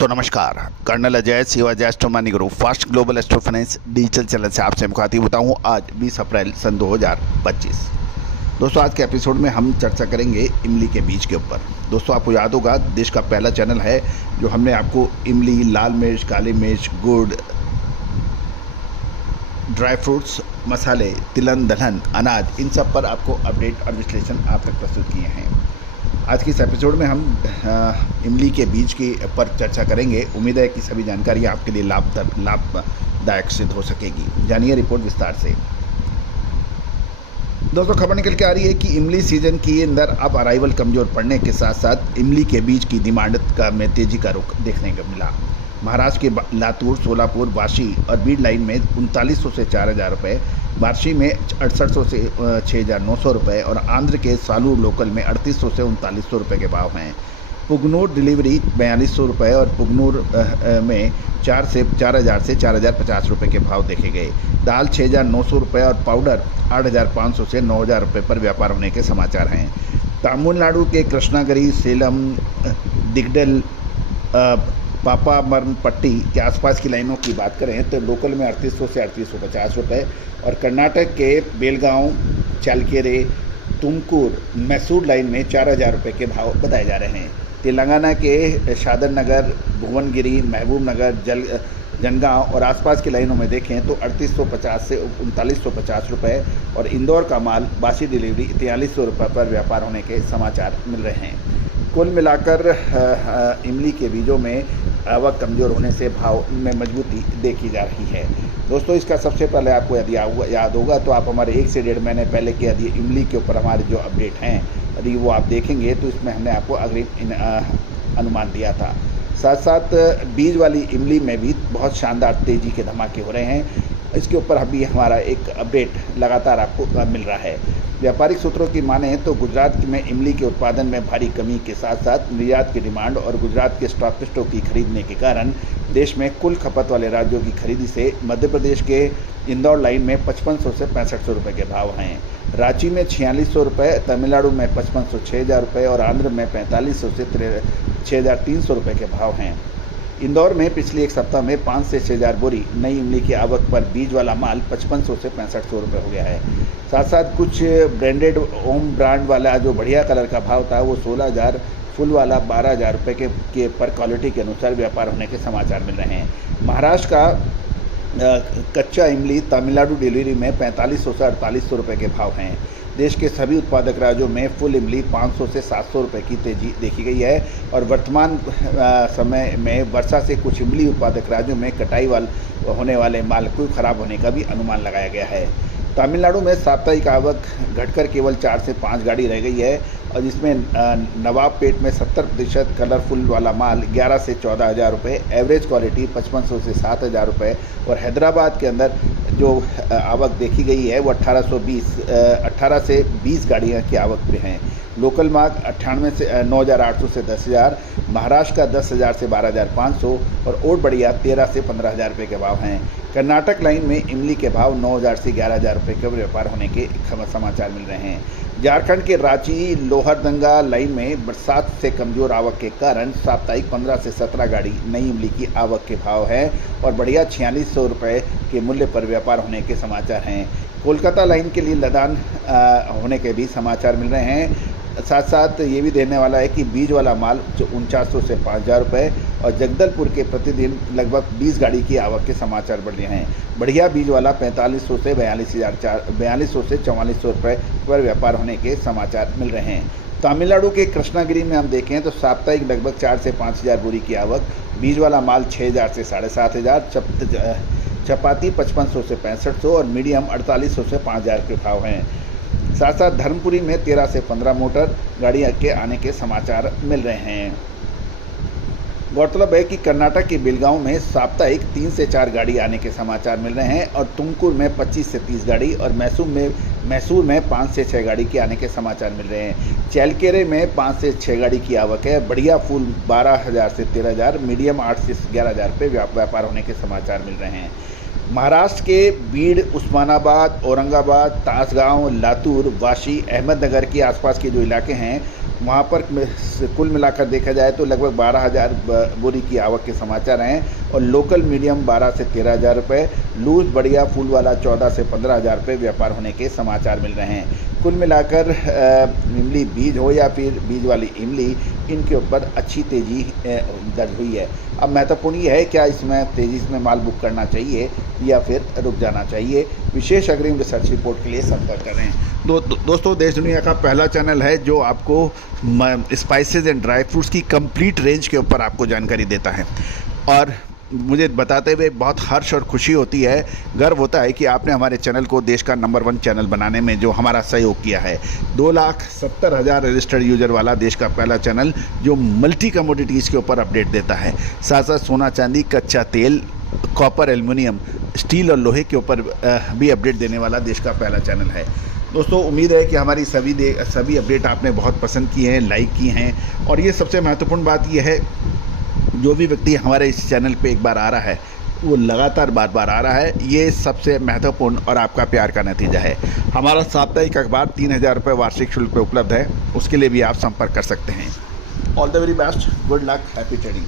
दोस्तों नमस्कार। कर्नल अजय सेवा astro money group fast global astro finance digital channel से आपसे मुखातिब होता हूँ। आज 20 अप्रैल सन 2025। दोस्तों आज के एपिसोड में हम चर्चा करेंगे इमली के बीज के ऊपर। दोस्तों आपको याद होगा देश का पहला चैनल है जो हमने आपको इमली, लाल मिर्च, काली मिर्च, गुड़, ड्राई फ्रूट्स, मसाले, तिलहन, दलहन, अनाज, इन सब पर आपको अपडेट और विश्लेषण आप तक प्रस्तुत किए हैं। आज की इस एपिसोड में हम इमली के बीज के पर चर्चा करेंगे। उम्मीद है कि सभी जानकारी आपके लिए लाभदायक सिद्ध हो सकेगी। जानिए रिपोर्ट विस्तार से। दोस्तों खबर निकल के आ रही है कि इमली सीजन के अंदर अब अराइवल कमज़ोर पड़ने के साथ साथ इमली के बीज की डिमांड में तेज़ी का रुख देखने को मिला। महाराष्ट्र के लातूर, सोलापुर, वाशी और बीड लाइन में 3900 से 4000 रुपये, वाशी में 6800 से 6900 रुपये और आंध्र के सालूर लोकल में 3800 से 3900 रुपये के भाव हैं। पुगनूर डिलीवरी 4200 रुपये और पुगनूर में 4000 से 4050 रुपये के भाव देखे गए। दाल 6900 रुपये और पाउडर 8500 से 9000 रुपये पर व्यापार होने के समाचार हैं। तमिलनाडु के कृष्णागिरी, सेलम, दिगडल, पापामरपट्टी के आसपास की लाइनों की बात करें तो लोकल में 3800 से 3850 रुपये और कर्नाटक के बेलगांव, चालकेरे, तुमकुर, मैसूर लाइन में 4000 रुपये के भाव बताए जा रहे हैं। तेलंगाना के शादर नगर, भुवनगिरी, महबूब नगर, जनगांव और आसपास की लाइनों में देखें तो 3850 से 3950 रुपये और इंदौर का माल बासी डिलीवरी 4300 रुपये पर व्यापार होने के समाचार मिल रहे हैं। कुल मिलाकर इमली के बीजों में आवक कमज़ोर होने से भाव में मजबूती देखी जा रही है। दोस्तों इसका सबसे पहले आपको यदि याद होगा तो आप हमारे 1 से 1.5 महीने पहले के यदि इमली के ऊपर हमारे जो अपडेट हैं यदि वो आप देखेंगे तो इसमें हमने आपको अग्रिम अनुमान दिया था। साथ साथ बीज वाली इमली में भी बहुत शानदार तेज़ी के धमाके हो रहे हैं। इसके ऊपर अभी हमारा एक अपडेट लगातार आपको मिल रहा है। व्यापारिक सूत्रों की माने तो गुजरात में इमली के उत्पादन में भारी कमी के साथ साथ निर्यात की डिमांड और गुजरात के स्टॉकिस्टों की खरीदने के कारण देश में कुल खपत वाले राज्यों की खरीदी से मध्य प्रदेश के इंदौर लाइन में 5500 से 6500 रुपये के भाव हैं। रांची में 4600 रुपये, तमिलनाडु में 5500 6000 रुपये और आंध्र में 4500 से 6300 रुपये के भाव हैं। इंदौर में पिछले एक सप्ताह में 5 से 6000 बोरी नई इमली की आवक पर बीज वाला माल 5500 से 6500 रुपये हो गया है। साथ साथ कुछ ब्रांडेड ओम ब्रांड वाला जो बढ़िया कलर का भाव था वो 16000, फुल वाला 12000 रुपये के पर क्वालिटी के अनुसार व्यापार होने के समाचार मिल रहे हैं। महाराष्ट्र का कच्चा इमली तमिलनाडु डिलीवरी में 4500 से 4800 रुपये के भाव हैं। देश के सभी उत्पादक राज्यों में फुल इमली 500 से 700 रुपये की तेजी देखी गई है और वर्तमान समय में वर्षा से कुछ इमली उत्पादक राज्यों में कटाई होने वाले माल को खराब होने का भी अनुमान लगाया गया है। तमिलनाडु में साप्ताहिक आवक घटकर केवल 4 से 5 गाड़ी रह गई है और जिसमें नवाबपेट में 70% कलरफुल वाला माल 11 से 14,000 रुपये, एवरेज क्वालिटी 5500 से 7000 रुपये और हैदराबाद के अंदर जो आवक देखी गई है वो 18 से 20 गाड़ियाँ की आवक पे हैं। लोकल मार्ग 98 से 9800 से 10,000, महाराष्ट्र का 10,000 से 12,500 और ओट बढ़िया 13 से 15,000 रुपये के भाव हैं। कर्नाटक लाइन में इमली के भाव 9,000 से 11,000 रुपये के व्यापार होने के समाचार मिल रहे हैं। झारखंड के रांची लोहरदंगा लाइन में बरसात से कमज़ोर आवक के कारण साप्ताहिक 15 से 17 गाड़ी नई इमली की आवक के भाव है और बढ़िया 4600 रुपये के मूल्य पर व्यापार होने के समाचार हैं। कोलकाता लाइन के लिए लदान होने के भी समाचार मिल रहे हैं। साथ साथ ये भी देने वाला है कि बीज वाला माल 4900 से 5000 रुपये और जगदलपुर के प्रतिदिन लगभग 20 गाड़ी की आवक के समाचार बढ़ रहे हैं। बढ़िया बीज वाला 4500 से 4200 से 4400 रुपये पर व्यापार होने के समाचार मिल रहे हैं। तमिलनाडु के कृष्णागिरी में हम देखें तो साप्ताहिक लगभग 4 से 5000 बोरी की आवक, बीज वाला माल 6000 से 7500, चपाती 5500 से 6500 और मीडियम 4800 से 5000 के भाव हैं। साथ साथ धर्मपुरी में 13 से 15 मोटर गाड़ियाँ के आने के समाचार मिल रहे हैं। गौरतलब है कि कर्नाटक के बेलगांव में साप्ताहिक 3 से 4 गाड़ी आने के समाचार मिल रहे हैं और तुमकुर में 25 से 30 गाड़ी और मैसूर में 5 से 6 गाड़ी के आने के समाचार मिल रहे हैं। चैलकेरे में 5 से 6 गाड़ी की आवक है। बढ़िया फूल 12,000 से 13,000, मीडियम 8 से 11,000 पे व्यापार होने के समाचार मिल रहे हैं। महाराष्ट्र के बीड, उस्मानाबाद, औरंगाबाद, तासगांव, लातूर, वाशी, अहमदनगर के आसपास के जो इलाके हैं वहाँ पर कुल मिलाकर देखा जाए तो लगभग 12,000 बोरी की आवक के समाचार हैं और लोकल मीडियम 12 से 13,000 रुपये, लूज बढ़िया फूल वाला 14 से 15,000 रुपये व्यापार होने के समाचार मिल रहे हैं। कुल मिलाकर इमली बीज हो या फिर बीज वाली इमली, इनके ऊपर अच्छी तेज़ी दर्ज हुई है। अब महत्वपूर्ण ये है क्या इसमें तेज़ी में माल बुक करना चाहिए या फिर रुक जाना चाहिए। विशेष अग्रिम रिसर्च रिपोर्ट के लिए संपर्क करें। दोस्तों, देश दुनिया का पहला चैनल है जो आपको स्पाइसेस एंड ड्राई फ्रूट्स की कंप्लीट रेंज के ऊपर आपको जानकारी देता है और मुझे बताते हुए बहुत हर्ष और खुशी होती है, गर्व होता है कि आपने हमारे चैनल को देश का नंबर 1 चैनल बनाने में जो हमारा सहयोग किया है। 2,70,000 रजिस्टर्ड यूज़र वाला देश का पहला चैनल जो मल्टी कमोडिटीज़ के ऊपर अपडेट देता है, साथ साथ सोना चांदी, कच्चा तेल, कॉपर, एल्युमिनियम, स्टील और लोहे के ऊपर भी अपडेट देने वाला देश का पहला चैनल है। दोस्तों, उम्मीद है कि हमारी सभी अपडेट आपने बहुत पसंद की हैं, लाइक की हैं और ये सबसे महत्वपूर्ण बात यह है, जो भी व्यक्ति हमारे इस चैनल पे एक बार आ रहा है वो लगातार बार आ रहा है, ये सबसे महत्वपूर्ण और आपका प्यार का नतीजा है। हमारा साप्ताहिक अखबार 3,000 रुपये वार्षिक शुल्क पे उपलब्ध है, उसके लिए भी आप संपर्क कर सकते हैं। All the very best, good luck, happy trading.